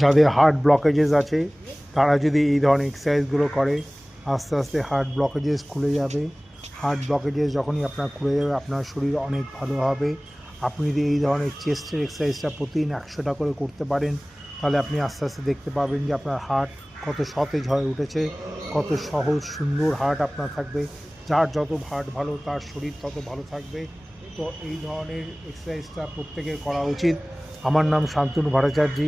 যাদের heart blockages আছে তারা যদি এই ধরনের এক্সারসাইজগুলো করে আস্তে আস্তে হার্ট ব্লকেজেস খুলে যাবে। হার্ট ব্লকেজেস যখনই আপনার খুলে যাবে আপনার শরীর অনেক ভালো হবে। আপনি যদি এই ধরনের চেস্টের এক্সারসাইজটা প্রতিদিন 100টা করে করতে পারেন তাহলে আপনি আস্তে আস্তে দেখতে পাবেন যে আপনার হার্ট কত সতেজ হয়ে উঠেছে, কত সহজ সুন্দর হার্ট আপনার থাকবে। যার যত হার্ট ভালো তার শরীর তত ভালো থাকবে। তো এই ধরনের এক্সারসাইজটা প্রত্যেকের করা উচিত। আমার নাম শান্তনু ভট্টাচার্য।